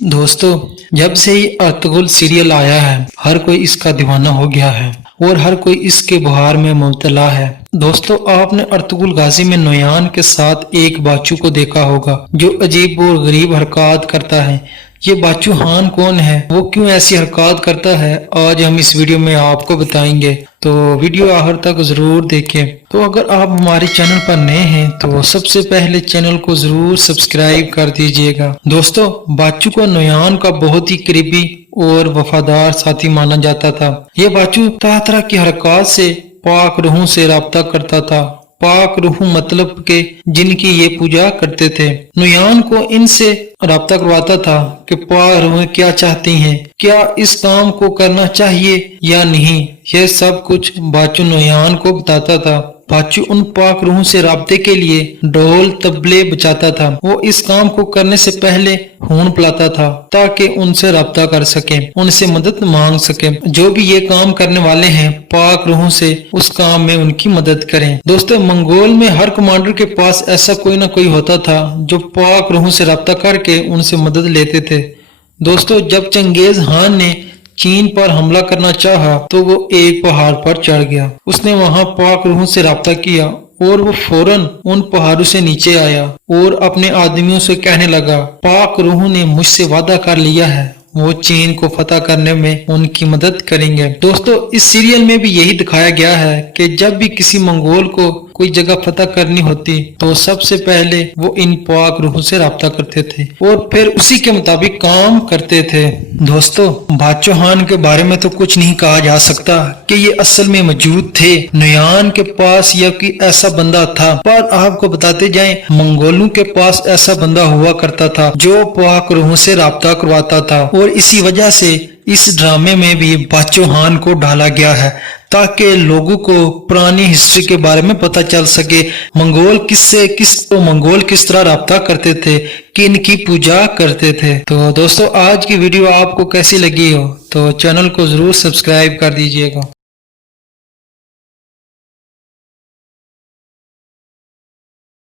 दोस्तों, जब से ही अर्तुगरुल सीरियल आया है, हर कोई इसका दीवाना हो गया है और हर कोई इसके बहार में मुब्तला है। दोस्तों, आपने अर्तुगरुल गाजी में नोयान के साथ एक बाचू को देखा होगा जो अजीब और गरीब हरकत करता है। ये बाचू हान कौन है, वो क्यों ऐसी हरकत करता है, आज हम इस वीडियो में आपको बताएंगे, तो वीडियो आखिर तक जरूर देखें। तो अगर आप हमारे चैनल पर नए हैं तो सबसे पहले चैनल को जरूर सब्सक्राइब कर दीजिएगा। दोस्तों, बाचू को नोयान का बहुत ही करीबी और वफादार साथी माना जाता था। ये बाचू तरह तरह की हरकत से पाक रूहों से राब्ता करता था। पाक रूह मतलब के जिनकी ये पूजा करते थे। नोयान को इनसे राब्ता करवाता था कि पाक रूहें क्या चाहती हैं, क्या इस काम को करना चाहिए या नहीं। यह सब कुछ बाचू नोयान को बताता था। बाचू उन पाक रूहों से राब्ते के लिए ढोल तबले बजाता था। वो इस काम को करने से पहले खून पिलाता था ताकि उनसे राब्ता कर सके, उनसे मदद मांग सके। जो भी ये काम करने वाले हैं पाक रूहों से, उस काम में उनकी मदद करें। दोस्तों, मंगोल में हर कमांडर के पास ऐसा कोई ना कोई होता था जो पाक रूहों से राब्ता करके उनसे मदद लेते थे। दोस्तों, जब चंगेज खान ने चीन पर हमला करना चाहा तो वो एक पहाड़ पर चढ़ गया। उसने वहां पाक रूहों से राब्ता किया और वो फौरन उन पहाड़ों से नीचे आया और अपने आदमियों से कहने लगा, पाक रूहों ने मुझसे वादा कर लिया है, वो चीन को फतह करने में उनकी मदद करेंगे। दोस्तों, इस सीरियल में भी यही दिखाया गया है कि जब भी किसी मंगोल को कोई जगह फतह करनी होती तो सबसे पहले वो इन पाक रूहों से राब्ता करते थे और फिर उसी के मुताबिक काम करते थे। दोस्तों, बाचू खान के बारे में तो कुछ नहीं कहा जा सकता कि ये असल में मौजूद थे। नोयान के पास या कोई ऐसा बंदा था, पर आपको बताते जाएं, मंगोलों के पास ऐसा बंदा हुआ करता था जो पाक रूहों से राब्ता करवाता था। और इसी वजह से इस ड्रामे में भी बाचू खान को डाला गया है ताकि लोगों को पुरानी हिस्ट्री के बारे में पता चल सके। मंगोल किस तरह राब्ता करते थे, किन की पूजा करते थे। तो दोस्तों, आज की वीडियो आपको कैसी लगी हो तो चैनल को जरूर सब्सक्राइब कर दीजिएगा।